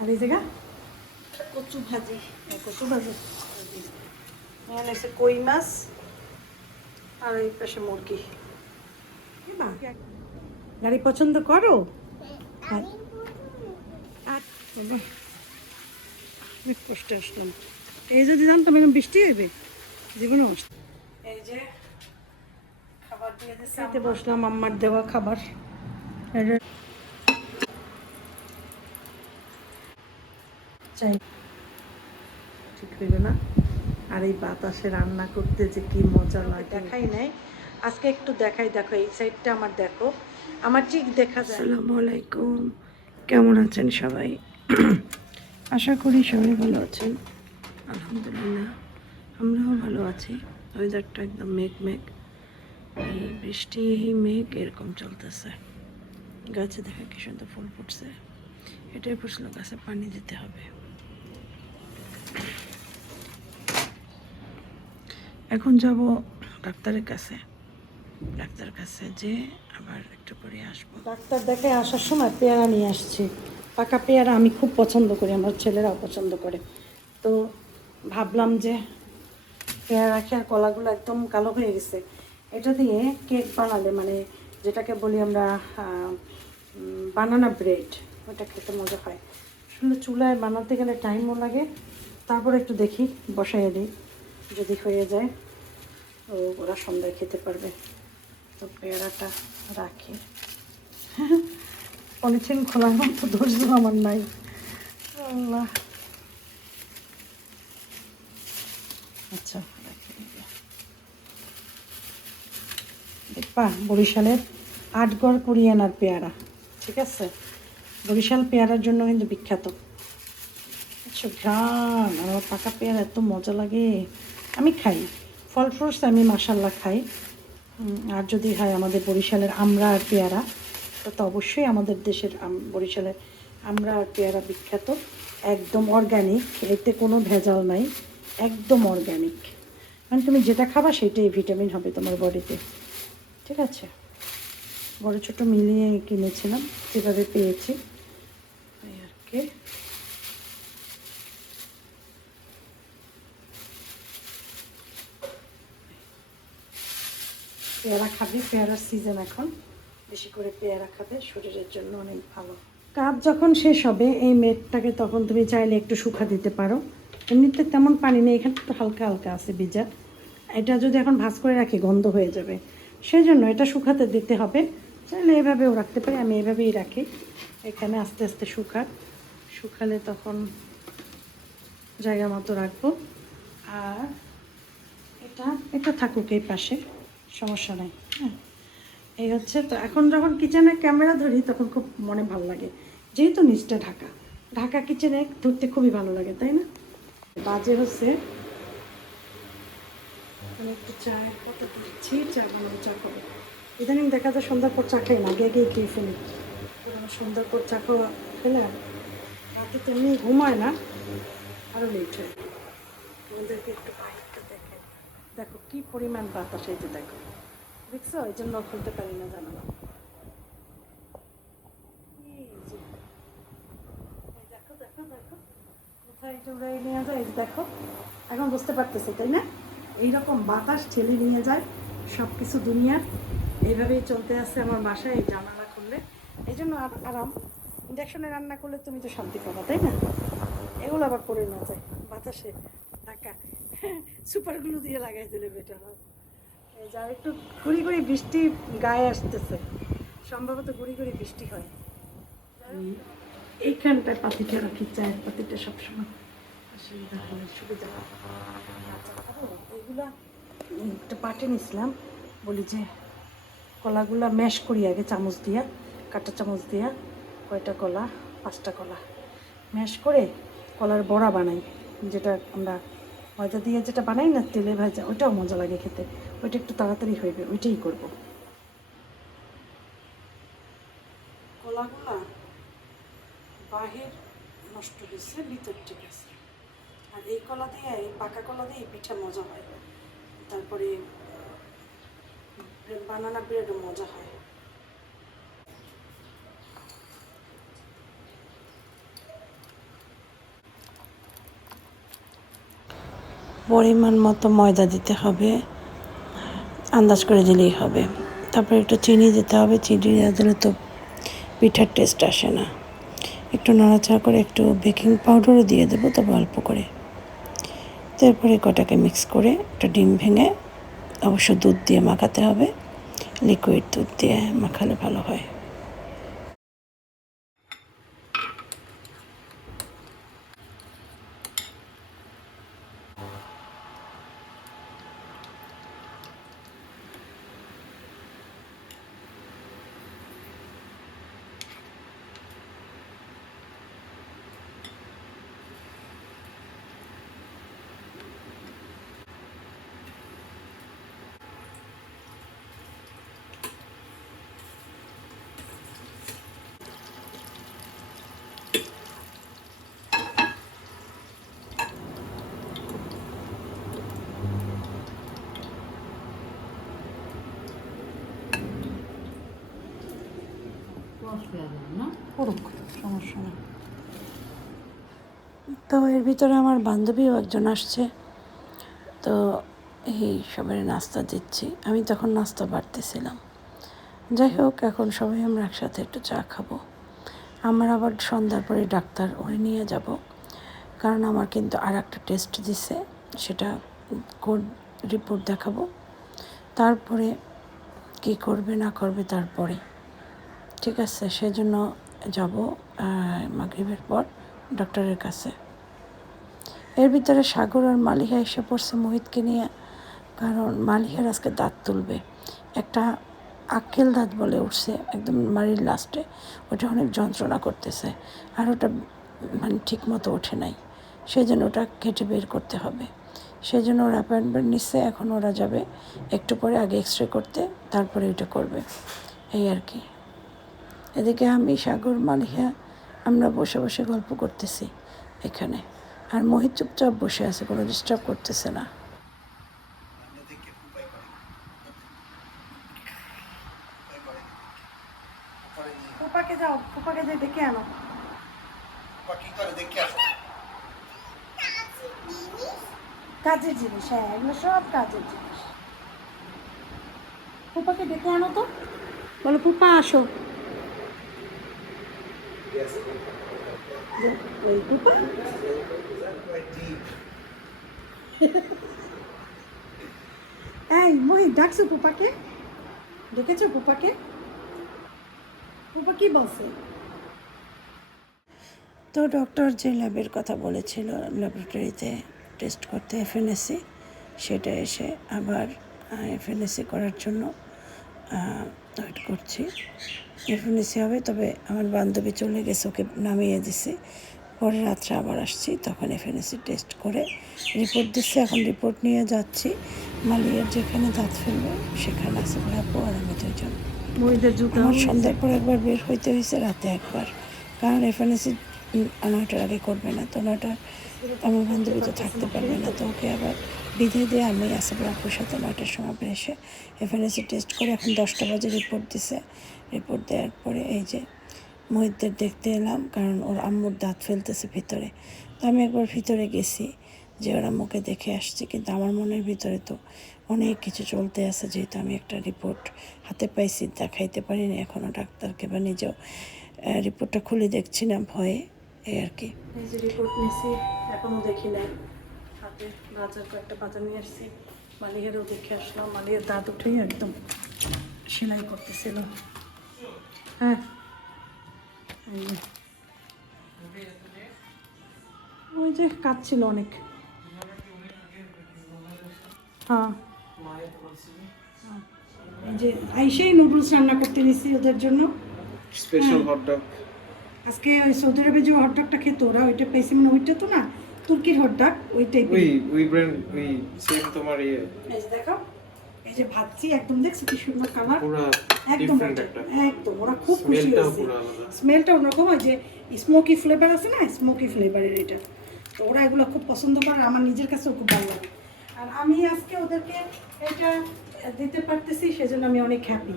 আর এই জায়গা কচু ভাজি, কচু ভাজি এখানে এসে কই মাছ আর এই পাশে মুরগি। গাড়ি পছন্দ করো? অনেক কষ্টে আসলাম। এই যদি জানতাম এখন বৃষ্টি হইবে জীবনে আসতাম। এই যে খাবার দিয়ে দিতে বসলাম, আম্মার দেওয়া খাবার। চাই ঠিক হইল না। আর এই বাতাসে রান্না করতে যে কি মজা লাগে দেখাই নাই আজকে, একটু দেখাই। দেখো এই সাইডটা আমার, দেখো আমার ঠিক দেখা যায়। আসসালামু আলাইকুম, কেমন আছেন সবাই? আশা করি সবাই ভালো আছেন। আলহামদুলিল্লাহ আমরাও ভালো আছি। ওয়েদারটা একদম মেঘ মেঘ, এই বৃষ্টি মেঘ এরকম চলতেছে। গাছে দেখা কি সুন্দর ফুল ফুটছে, এটাই ফুটছিল, গাছে পানি দিতে হবে। এখন যাব ডাক্তারের কাছে, ডাক্তার কাছে যে আবার একটু পরে আসবো। ডাক্তার দেখে আসার সময় পেয়ারা নিয়ে আসছি, পাকা পেয়ারা আমি খুব পছন্দ করি, আমার ছেলেরাও পছন্দ করে। তো ভাবলাম যে পেয়ারা খেয়ে কলাগুলো একদম কালো হয়ে গেছে, এটা দিয়ে কেক বানালে, মানে যেটাকে বলি আমরা বানানা ব্রেড, ওটা খেতে মজা হয়। আসলে চুলায় বানাতে গেলে টাইমও লাগে, তারপরে একটু দেখি বসাইয়ে দিই, যদি হয়ে যায় তো ওরা সন্ধ্যায় খেতে পারবে। তো পেয়ারাটা রাখি, পলিথিন খোলার মতো ধৈর্য আমার নাই। আল্লাহ, আচ্ছা দেখবা বরিশালের আটগড় কুরিয়ানার পেয়ারা, ঠিক আছে? বরিশাল পেয়ারার জন্য কিন্তু বিখ্যাত। আচ্ছা ঘ্রাণ, আমার পাকা পেয়ারা এত মজা লাগে। আমি খাই ফল ফ্রুটস, আমি মাশাল্লাহ খাই। আর যদি হয় আমাদের বরিশালের আমড়া আর পেয়ারা, তো অবশ্যই আমাদের দেশের বরিশালের আমড়া আর পেয়ারা বিখ্যাত। একদম অর্গ্যানিক, এতে কোনো ভেজাল নাই, একদম অর্গ্যানিক। মানে তুমি যেটা খাবা সেটাই ভিটামিন হবে তোমার বডিতে, ঠিক আছে? বড় ছোট মিলিয়ে কিনেছিলাম, যেভাবে পেয়েছি এই আর কি। পেয়ারা খাবে, পেয়ারার সিজন এখন, বেশি করে পেয়ারা খাবে, শরীরের জন্য অনেক ভালো। কাজ যখন শেষ হবে এই মেটটাকে তখন তুমি চাইলে একটু শুকা দিতে পারো। এমনিতে তেমন পানি নেই, এখানে তো হালকা হালকা আছে ভিজা। এটা যদি এখন ভাঁজ করে রাখি গন্ধ হয়ে যাবে, সেই জন্য এটা শুকাতে দিতে হবে। চাইলে এভাবেও রাখতে পারি, আমি এভাবেই রাখি। এখানে আস্তে আস্তে শুকালে তখন জায়গা মতো রাখবো। আর এটা এটা থাকুক এই পাশে, সমস্যা নাই। হ্যাঁ, এই হচ্ছে। তো এখন যখন কিচেনে ক্যামেরা ধরি তখন খুব মনে ভালো লাগে, যেহেতু নিচটা ঢাকা, ঢাকা কিচেনে ধরতে খুবই ভালো লাগে, তাই না? বাজে হচ্ছে একটু চায়ের কথা দিচ্ছি, চা বানাবো, চা খাবো। ইদানিং দেখা যায় সন্ধ্যার পর চা খাই না, আগে আগেই খেয়ে ফেলি। সন্ধ্যার পর চা খাওয়া খেলে রাতে তেমনি ঘুম হয় না, আরও লেট হয়। আমাদেরকে একটু বাইকটা দেখে, দেখো কি পরিমাণ বাতাস, এই যে দেখো, দেখছো? এই জন্য খুলতে পারি না জানালা। দেখো দেখো দেখো কোথায় এটা উড়াই নিয়ে যায়, দেখো। এখন বুঝতে পারতেছি, তাই না? এইরকম বাতাস ঠেলে নিয়ে যায় সব কিছু দুনিয়ার। এইভাবেই চলতে আছে আমার বাসায়, এই জানালা খুললে। এই জন্য আরাম। ইন্ডাকশনে রান্না করলে তুমি তো শান্তি পাবা, তাই না? এগুলো আবার পড়ে না যায় বাতাসে, ঢাকা সুপারগুলো দিয়ে লাগাই দিলে বেটার হয়। এই যা একটু গুড়ি গুড়ি বৃষ্টি গায়ে আসতেছে, সম্ভবত গুড়ি গুড়ি বৃষ্টি হয়। এইখানটায় পাতিটা রাখি, চায়ের পাতিটা সবসময় অসুবিধা হয়, সুবিধা হয়। এইগুলা একটা পাটে নিছিলাম, বলি যে কলাগুলা ম্যাশ করি আগে চামচ দিয়া, কাঁটা চামচ দিয়া, কয়টা কলা, 5টা কলা ম্যাশ করে কলার বড়া বানাই, যেটা আমরা ময়দা দিয়ে যেটা বানাই না, তেলে ভাজা, ওইটাও মজা লাগে খেতে। ওইটা একটু তাড়াতাড়ি হইবে, ওইটাই করবো। কলাগুলা বাহির নষ্ট হয়েছে, ভিতর ঠিক আছে। আর এই কলা দিয়ে, এই পাকা কলা দিয়ে পিঠা মজা হয়, তারপরে বানানা ব্রেডও মজা হয়। পরিমাণ মতো ময়দা দিতে হবে, আন্দাজ করে দিলেই হবে। তারপরে একটু চিনি দিতে হবে, চিনি না দিলে তো পিঠার টেস্ট আসে না। একটু নাড়াচাড়া করে একটু বেকিং পাউডারও দিয়ে দেবো, তবে অল্প করে। তারপরে কটাকে মিক্স করে একটা ডিম ভেঙে, অবশ্য দুধ দিয়ে মাখাতে হবে, লিকুইড দুধ দিয়ে মাখালে ভালো হয়। সমস্যা না। তো এর ভিতরে আমার বান্ধবীও একজন আসছে, তো এই সবাই নাস্তা দিচ্ছি। আমি তখন নাস্তা বাড়তেছিলাম। যাই হোক, এখন সবাই আমরা একসাথে একটু চা খাবো। আমার আবার সন্ধ্যার পরে ডাক্তার ওরে নিয়ে যাব, কারণ আমার কিন্তু আর একটা টেস্ট দিছে, সেটা কোড রিপোর্ট দেখাবো। তারপরে কি করবে না করবে তারপরে, ঠিক আছে? সেজন্য যাব মাগরিবের পর ডক্টরের কাছে। এর ভিতরে সাগর আর মালিহা এসে পড়ছে মোহিতকে নিয়ে, কারণ মালিহার আজকে দাঁত তুলবে। একটা আক্কেল দাঁত বলে উঠছে একদম মাড়ির লাস্টে, ওটা অনেক যন্ত্রণা করতেছে, আর ওটা মানে ঠিক মতো ওঠে নাই, সেই জন্য ওটা কেটে বের করতে হবে। সেই জন্য ওরা অ্যাপয়েন্টমেন্ট নিচ্ছে। এখন ওরা যাবে একটু পরে, আগে এক্সরে করতে, তারপরে এটা করবে, এই আর কি। এদিকে আমি, সাগর, মালিহা আমরা বসে বসে গল্প করতেছি এখানে, আর মোহিত চুপচাপ বসে আছে, কোনো ডিস্টার্ব করতেছে না। ফুপাকে যাও, ফুপাকে যাই দেখে আনো। কাজের জিনিস, হ্যাঁ এগুলো সব কাজের জিনিস। ফুপাকে ডেকে আনো তো, বলো ফুপা আসো। ওই ফুপা এই মোহিত ডাকছো ফুপাকে? ডেকেছো ফুপাকে? ফুপা কি বলছে? তো ডক্টর যে ল্যাবের কথা বলেছিল, ল্যাবরেটরিতে টেস্ট করতে এফএনএসি, সেটা এসে আবার এফএনএসি করার জন্য ওয়েট করছি। এফএনএসি হবে, তবে আমার বান্ধবী চলে গেছে, ওকে নামিয়ে দিছি। পরে রাত্রে আবার আসছি, তখন এফএনএসি টেস্ট করে রিপোর্ট দিচ্ছে। এখন রিপোর্ট নিয়ে যাচ্ছি মালিয়ার যেখানে দাঁত ফেলবে সেখানে আছে আপু আর আমি দুইজন। আমার সন্ধ্যার পর একবার বের হইতে হয়েছে, রাতে একবার, কারণ এফএনএসি 9টার আগে করবে না। তো 9টা আমার বান্ধবী তো থাকতে পারবে না, তো ওকে আবার বিধে দিয়ে আমি আসিফ আপুর সাথে 9টার সময় এসে এফএনএসি টেস্ট করে এখন 10টা বাজে রিপোর্ট দিছে। রিপোর্ট দেওয়ার পরে এই যে মোহিতদের দেখতে এলাম, কারণ ওর আম্মুর দাঁত ফেলতেছে ভিতরে। তো আমি একবার ভিতরে গেছি যে ওর আম্মুকে দেখে আসছি, কিন্তু আমার মনের ভিতরে তো অনেক কিছু চলতে আছে, যেহেতু আমি একটা রিপোর্ট হাতে পাইছি, দেখাইতে পারিনি এখনও ডাক্তারকে, বা নিজেও রিপোর্টটা খুলে দেখছি না ভয়ে, এই আর কি। এই যে রিপোর্ট নিয়েছি, এখনও দেখি নাই, হাতে বাজার কয়েকটা বাজার নিয়ে আসছি। মালিকেরও দেখে আসলাম, মালিকের দাঁত উঠেই একদম সেলাই করতেছিল। হ্যাঁ ওই যে কাজ ছিল অনেক। হ্যাঁ এই যে আইসেই নুডলস রান্না করতে নিছি ওদের জন্য, স্পেশাল হটডগ। আজকে ওই সৌদি আরবে যে হটডগটা খেতো ওরা, ওইটা পাইছি, মানে ওইটা তো না, তুর্কির হটডগ, ওই টাইপের। ওই ব্র্যান্ড, ওই সেম তোমার ইয়ে। এই যে দেখো, এই যে ভাজছি একদম, দেখছো কি সুন্দর কালার, পুরো একদম একদম। ওরা খুব খুশি হয়েছে, স্মেলটা অন্যরকম, ওই যে স্মোকি ফ্লেভার আছে না, স্মোকি ফ্লেভারের এটা। তো ওরা এগুলো খুব পছন্দ করে, আমার নিজের কাছেও খুব ভালো লাগে। আর আমি আজকে ওদেরকে এটা দিতে পারতেছি, সেজন্য আমি অনেক হ্যাপি।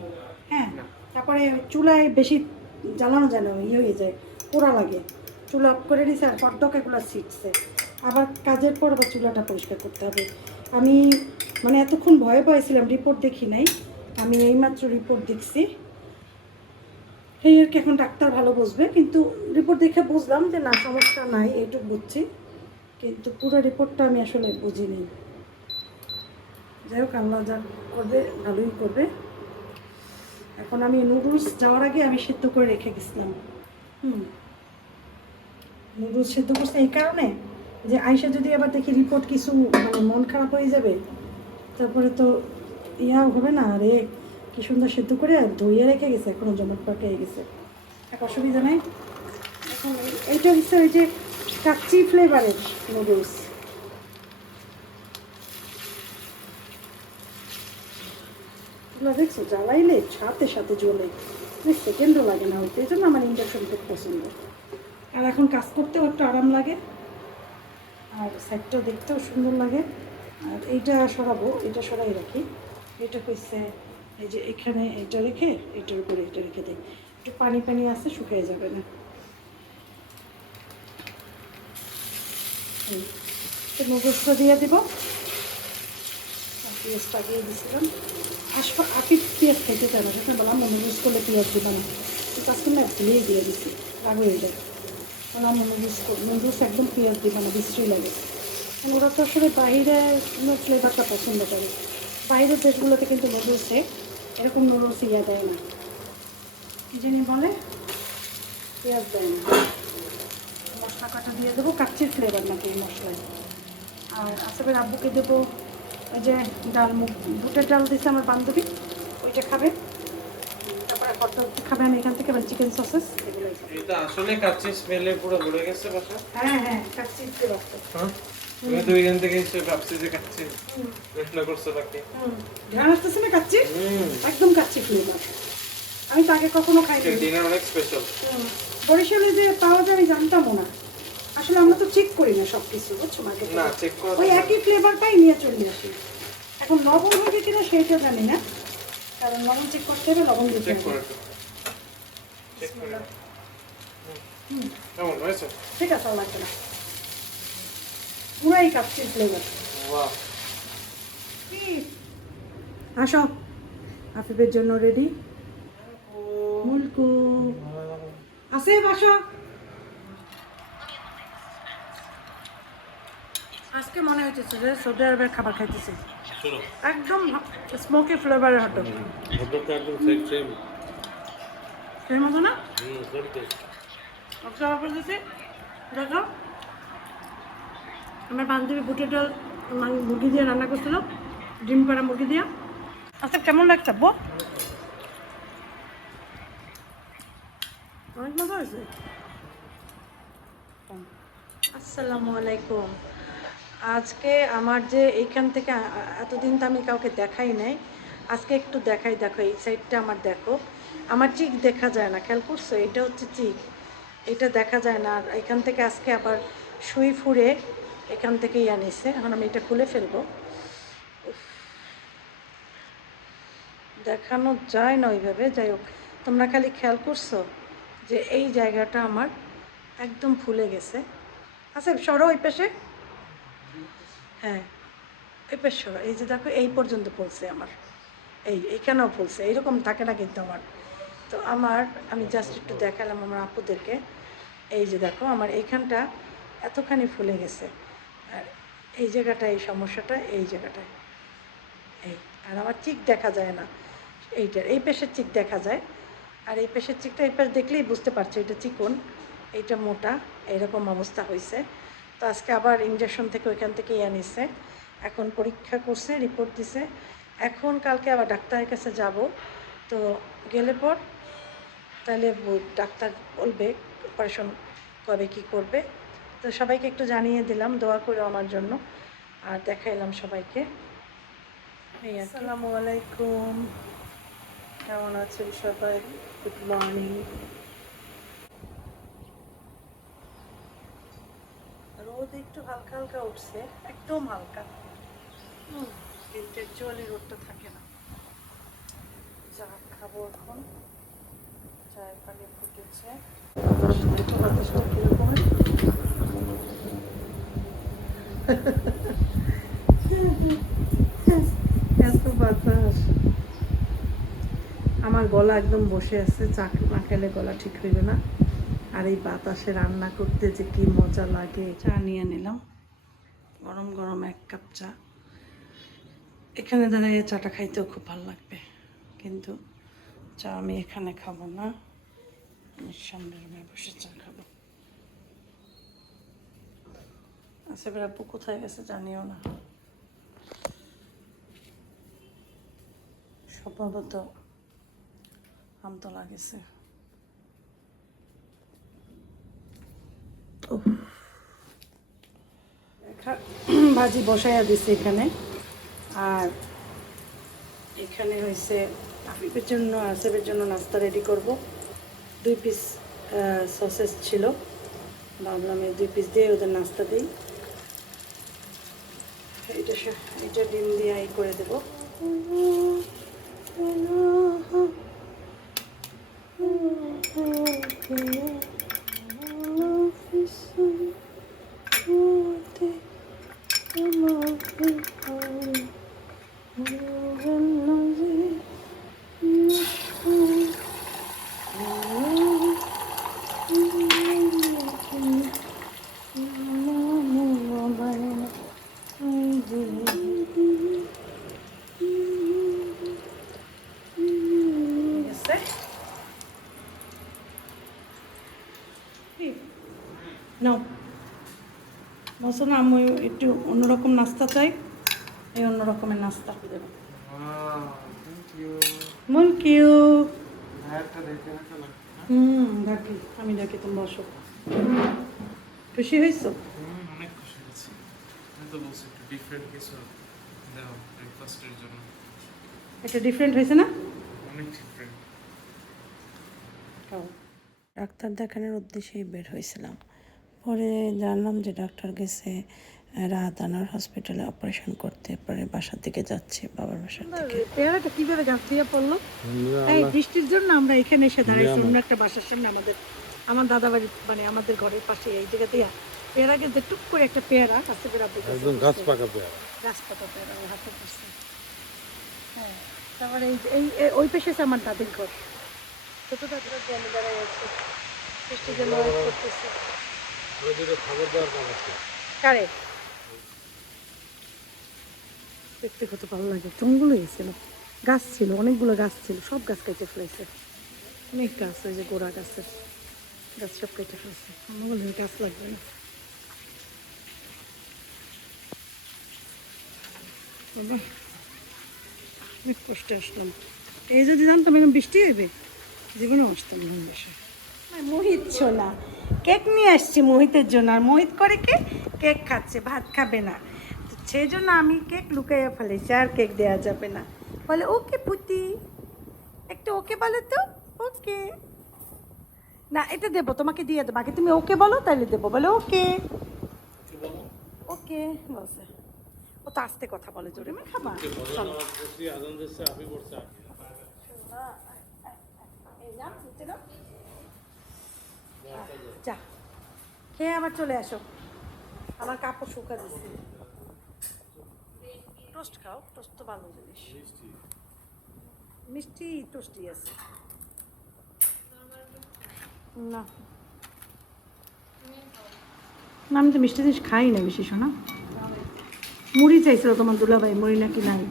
হ্যাঁ, তারপরে চুলায় বেশি জ্বালানো যায় না, ইয়ে হয়ে যায়, পোড়া লাগে। চুলা অফ করে দিছে, আর হটডগ এগুলো শিখছে। আবার কাজের পর আবার চুলাটা পরিষ্কার করতে হবে। আমি মানে এতক্ষণ ভয়ে পাইছিলাম, রিপোর্ট দেখি নাই, আমি এইমাত্র রিপোর্ট দেখছি। এই আর কি, এখন ডাক্তার ভালো বুঝবে, কিন্তু রিপোর্ট দেখে বুঝলাম যে না সমস্যা নাই, এইটুকু বুঝছি, কিন্তু পুরো রিপোর্টটা আমি আসলে বুঝিনি। যাই হোক, আল্লাহ যা করবে ভালোই করবে। এখন আমি নুডলস যাওয়ার আগে আমি সেদ্ধ করে রেখে গেছিলাম। নুডলস সেদ্ধ করছে এই কারণে যে আইসা যদি আবার দেখি রিপোর্ট কিছু মানে মন খারাপ হয়ে যাবে, তারপরে তো ইয়াও হবে না। আরে কি সুন্দর সেদ্ধ করে ধুইয়ে রেখে গেছে, এখনো জমট পাকিয়ে গেছে, এক অসুবিধা নাই। এখন এইটা হচ্ছে ওই যে কাচ্চি ফ্লেভারের নুডলস। দেখছো জ্বালাইলে সাথে সাথে জ্বলে, সেকেন্ডও লাগে না হতে, এই জন্য আমার ইন্ডাকশন খুব পছন্দ। আর এখন কাজ করতেও একটু আরাম লাগে, আর সাইডটাও দেখতেও সুন্দর লাগে। আর এইটা সরাবো, এটা সরাই রাখি। এটা হচ্ছে এই যে এখানে এটা রেখে এটার উপরে এটা রেখে দিই, একটু পানি পানি আছে, শুকিয়ে যাবে না। নুডলসটা দিয়ে দিব, পেঁয়াজ পাকিয়ে দিয়েছিলাম। আফিফ পেঁয়াজ খাইতে চায় না, সেটা বললাম নুডলস করলে পেঁয়াজ দিবা না, কাজ করলে ভুলিয়ে দিয়ে দিচ্ছি, রাগ হয়ে যায়। বললাম নুডলস একদম পেঁয়াজ দিবা না, বিশ্রী লাগে। ওরা তো আসলে বাইরে ফ্লেভারটা পছন্দ করে, বাইরের দেশগুলোতে কিন্তু নুডলসে এরকম নুডলস ইয়া দেয় না, কি জানি বলে, পেঁয়াজ দেয় না। মশলা কাটা দিয়ে দেবো, কাচ্চির ফ্লেভার নাকি এই মশলায়। আর আসবের আব্বুকে দেবো ওই যে ডাল, বুটের ডাল দিচ্ছে আমার বান্ধবী, ওইটা খাবে। তারপরে কত খাবে আমি এখান থেকে, আবার চিকেন সসেস এগুলো। এটা আসলে কাচ্চি স্মেলে পুরো ভরে গেছে বাসা। হ্যাঁ হ্যাঁ, কাচ্চির ফ্লেভার তো। তুমি তো এখান থেকে এসে ভাবছি যে কাচ্চি প্রশ্ন করছো নাকি। ধ্যান আসতেছে না কাচ্চি, একদম কাচ্চি ফ্লেভার। আমি তো আগে কখনো খাইনি। ডিনার অনেক স্পেশাল। বরিশালে যে পাওয়া যায় আমি জানতামও না, আসলে আমরা তো চেক করি না সব কিছু, বুঝছো মার্কেটে, না চেক করা ওই একই ফ্লেভারটাই নিয়ে চলে আসি। এখন লবণ হবে কিনা সেটা জানি না, কারণ লবণ চেক করতে হবে, লবণ দিতে চেক হবে। করে চেক করে কেমন হয়েছে? ঠিক আছে, আর লাগবে না, পুরাই কাচ্চির ফ্লেভার। বাহ, আসো, আফিফের জন্য রেডি। মুলকু আছে বাসা। আজকে মনে হচ্ছে যে সৌদি আরবের খাবার খাইতেছে, একদম স্মোকি ফ্লেভারের হটডগ। হটডগটা একদম সেম সেই মতো না, সেম টেস্ট। দেখো আমার বান্ধবী বুটের ডাল মুরগি দিয়ে রান্না করছিল, ডিম পাড়া মুরগি দিয়ে। আচ্ছা কেমন লাগছে আব্বু? অনেক মজা হয়েছে। আসসালামু আলাইকুম। আজকে আমার যে এইখান থেকে এতদিন তো আমি কাউকে দেখাই নাই, আজকে একটু দেখাই। দেখো এই সাইডটা আমার, দেখো আমার চিক দেখা যায় না, খেয়াল করছো? এটা হচ্ছে চিক, এটা দেখা যায় না। আর এখান থেকে আজকে আবার সুই ফুঁড়ে এখান থেকেই আনিছে। এখন আমি এটা খুলে ফেলবো, দেখানো যায় না ওইভাবে। যাই হোক, তোমরা খালি খেয়াল করছো যে এই জায়গাটা আমার একদম ফুলে গেছে। আচ্ছা সরো ওই পাশে, হ্যাঁ ওই পাশে সরো। এই যে দেখো এই পর্যন্ত পড়ছে আমার, এইখানেও ফুলছে, এইরকম থাকে না কিন্তু আমার। তো আমি জাস্ট একটু দেখালাম আমার আপুদেরকে। এই যে দেখো আমার এইখানটা এতখানি ফুলে গেছে, আর এই জায়গাটা, এই সমস্যাটা এই জায়গাটায়, এই। আর আমার চিক দেখা যায় না, এইটার এই পেশের চিক দেখা যায়, আর এই পেশের চিকটা এই পাশ দেখলেই বুঝতে পারছো এটা চিকন, এইটা মোটা, এরকম অবস্থা হয়েছে। তো আজকে আবার ইঞ্জেকশন থেকে ওইখান থেকেই আনিছে, এখন পরীক্ষা করছে, রিপোর্ট দিছে। এখন কালকে আবার ডাক্তারের কাছে যাব, তো গেলে পর তাহলে ডাক্তার বলবে অপারেশন কবে কী করবে। তো সবাইকে একটু জানিয়ে দিলাম, দোয়া করো আমার জন্য, আর দেখাইলাম সবাইকে। আসসালামু আলাইকুম, কেমন আছেন সবাই? Good morning. রোদ একটু হালকা হালকা উঠছে, একদম হালকা, কিন্তু অ্যাকচুয়ালি রোদটা থাকে না। চা খাবো এখন, চায়ের পানি ফুটেছে, একটু বাতাসটা কীরকম এত বাতাস, আমার গলা একদম বসে আছে, চা না খেলে গলা ঠিক হইবে না। আর এই বাতাসে রান্না করতে যে কি মজা লাগে। চা নিয়ে নিলাম, গরম গরম 1 কাপ চা। এখানে দাঁড়িয়ে চাটা খাইতেও খুব ভালো লাগবে, কিন্তু চা আমি এখানে খাবো না, আমি সামনের রুমে বসে চা খাবো। আসিফের আপু কোথায় গেছে জানিও না, সম্ভবত আমতলা গেছে। ভাজি বসাইয়া দিছে এখানে, আর এখানে হয়েছে আফিফের জন্য আসিফের জন্য নাস্তা রেডি করব। 2 পিস সসেস ছিল, ভাবলাম এই 2 পিস দিয়ে ওদের নাস্তা দিই। এটা ডিম দিয়ে এই করে দেবো। নাও বলছো না আমি একটু অন্যরকম নাস্তা চাই, এই অন্য রকমের নাস্তা দেবো। মুলকিউ ডাকি, আমি ডাকি, তুমি বসো। খুশি হয়েছো? অনেক খুশি হয়েছি। আমি তো বলছি একটু ডিফারেন্ট কিছু দাও ব্রেকফাস্টের জন্য। এটা ডিফারেন্ট হয়েছে না? অনেক ডিফারেন্ট। ডাক্তার দেখানোর উদ্দেশ্যেই বের হয়েছিলাম, পরে জানলাম যে ডাক্তার গেছে রাহাতানার হসপিটালে অপারেশন করতে, পরে বাসার দিকে যাচ্ছে, বাবার বাসার থেকে। পেয়ারাটা কিভাবে গাছ দিয়ে পড়লো? এই বৃষ্টির জন্য আমরা এখানে এসে দাঁড়িয়েছি অন্য একটা বাসার সামনে, আমার দাদা বাড়ি, মানে আমাদের ঘরের পাশে এই জায়গা দিয়ে পেয়ারা গেছে, টুক করে একটা পেয়ারা কাছে একদম গাছ পাকা পেয়ারা ওর হাতে পড়ছে। হ্যাঁ, তারপরে ওই পাশে আছে আমার দাদির ঘর, ছোট দাদির ঘরে আমি দাঁড়াই আছি, বৃষ্টির জন্য ওয়েট করতেছি। কারে দেখতে কত ভালো লাগে, জঙ্গল হয়েছিল, গাছ ছিল, অনেকগুলো গাছ ছিল, সব গাছ কেটে ফেলেছে, অনেক গাছ, ওই যে গোড়া গাছের গাছ সব কেটে ফেলেছে, আমার বলে গাছ লাগবে না। বাবা অনেক কষ্টে আসলাম, এই যদি জানতাম এরকম বৃষ্টি হইবে জীবনেও আসতাম না বেশি। মোহিত ছোলা কেক নিয়ে আসছি মোহিতের জন্য, আর মোহিত করে কেক খাচ্ছে, ভাত খাবে না, তো সেই জন্য আমি কেক লুকাইয়া ফেলেছি, আর কেক দেওয়া যাবে না। বলে ওকে পুতি, একটু ওকে বলো তো, ওকে না এটা দেবো তোমাকে দিয়ে দেবো, আগে তুমি ওকে বলো তাহলে দেবো। বলে ওকে ওকে বলছে, ও তো আস্তে কথা বলে, জোরে মা খাবা চলো। যা খেয়ে আবার চলে আসো, আমার কাপড় শুকা দিচ্ছে। টোস্ট খাও, টোস্ট তো ভালো জিনিস, মিষ্টি টোস্টি আছে না। না আমি তো মিষ্টি জিনিস খাই না বেশি, শোনা। মুড়ি চাইছিল তোমার দুলাভাই, মুড়ি নাকি নাই।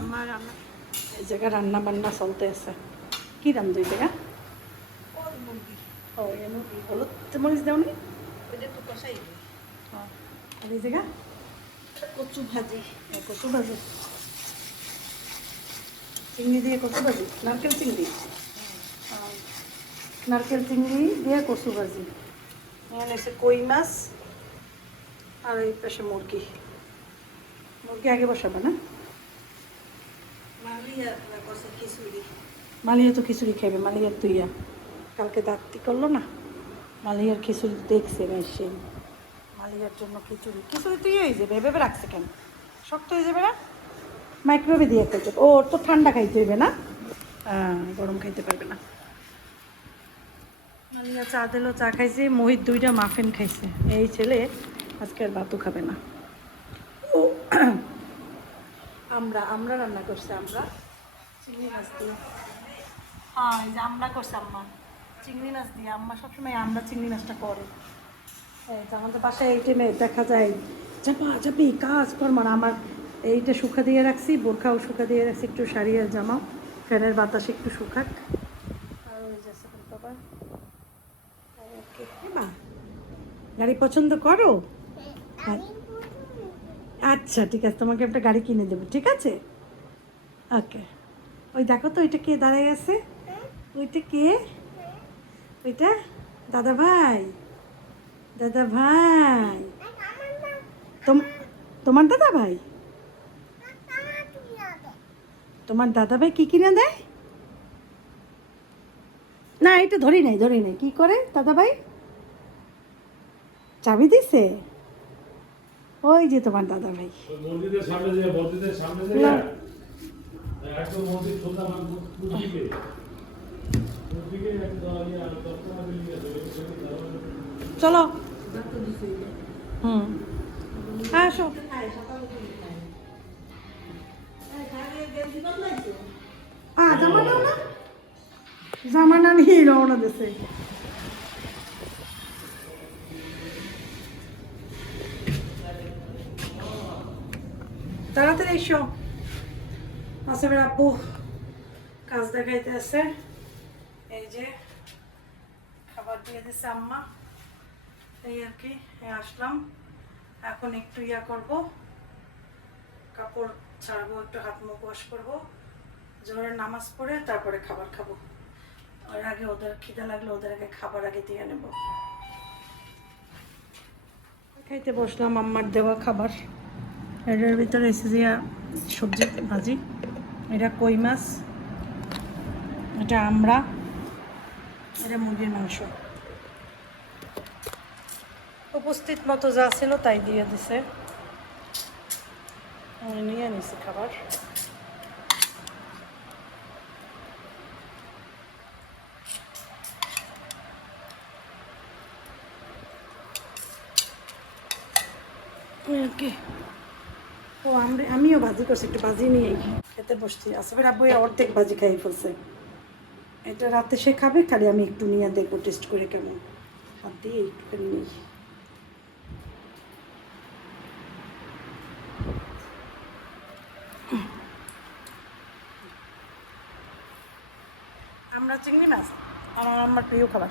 আমার এই জায়গায় রান্না বান্না চলতে আছে। কি রান্ধো এই জায়গা? ও হলুদ মরিচ দাও নি, আর এই জায়গা কচু ভাজি, কচু ভাজি চিংড়ি দিয়ে কচু ভাজি, নারকেল চিংড়ি, নারকেল চিংড়ি দিয়ে কচু ভাজি। এখানে এসে কই মাছ, আর এই পাশে মুরগি। মুরগি আগে বসাবে না? মালিয়া তো খিচুড়ি খাইবে, মালিয়ার তুইয়া কালকে দাঁতটি করলো না, মালিয়ার খিচুড়ি দেখছে সেই মালিয়ার জন্য খিচুড়ি তুই হয়ে যাবে, ভেবে রাখছে কেন, শক্ত হয়ে যাবে না, মাইক্রোওয়েভে দিয়ে খাইতে। ও তো ঠান্ডা খাইতে হইবে না, গরম খাইতে পারবে না। আলিয়া চা দিল, চা খাইছে, মোহিত 2টা মাফিন খাইছে। এই ছেলে আজকে আর ভাতও খাবে না। ও আমরা আমরা রান্না করছি, আমরা চিংড়ি মাছ দিয়ে। হ্যাঁ, এই যে আমরা করছি আম্মা চিংড়ি মাছ দিয়ে। আম্মা সবসময় আমরা চিংড়ি মাছটা করে। এই যে আমাদের বাসায় এই টাইমে দেখা যায় চাপা চাপি কাজ কর্মার। আমার এইটা শুকা দিয়ে রাখছি, বোরখাও শুকা দিয়ে রাখছি, একটু শাড়ি আর জামাও ফ্যানের বাতাসে একটু শুকাক। আর ওই যে বাবা গাড়ি পছন্দ করো? আচ্ছা ঠিক আছে, তোমাকে একটা গাড়ি কিনে দেবো, ঠিক আছে? ওকে। ওই দেখো তো ওইটা কে দাঁড়ায় আছে? ওইটা কে? ওইটা দাদা ভাই। দাদা ভাই তোমার দাদা ভাই? তোমার দাদা ভাই কি কিনে দেয়? না এটা ধরি নাই কি করে দাদা ভাই? চাবি দিছে? ওই যে তোমার দাদা ভাই। মসজিদের সামনে যে না। একদম মসজিদ সোজা পূর্বদিকে একটা দশতলা বিল্ডিং আছে। চলো। হুম, হ্যাঁ আসো। জামা নাও না, জামা না নিয়ে রওনা দিছে। তাড়াতাড়ি এসো। আসবের আব্বু কাজ দেখাইতে আছে। এই যে খাবার দিয়ে দিছে আম্মা, এই আর কি। আসলাম এখন একটু ইয়া করব, কাপড় ছাড়বো, একটু হাত মুখ ওয়াশ করবো, জোহরের নামাজ পড়ে তারপরে খাবার খাবো। আর আগে ওদের খিদে লাগলে ওদের আগে খাবার আগে দিয়ে নেব। খাইতে বসলাম আম্মার দেওয়া খাবার। এটার ভিতরে এসে সবজি ভাজি, এটা কই মাছ, এটা আমরা, এটা মুরগির মাংস। উপস্থিত মতো যা ছিল তাই দিয়ে দিছে, আমি নিয়ে নিছি খাবার। ওকে। ও আমিও ভাজি করছি, একটু ভাজি নিয়ে খেতে বসছি। আসবের আব্বু অর্ধেক ভাজি খাই ফেলছে। এটা রাতে সে খাবে, খালি আমি একটু নিয়ে দেখবো টেস্ট করে কেমন। হাত দিয়ে একটুখানি নিই। আমরা চিংড়ি মাছ আমার প্রিয় খাবার।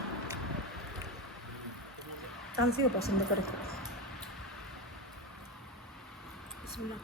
চান্সিও পছন্দ করে খুব। বিসমিল্লাহ।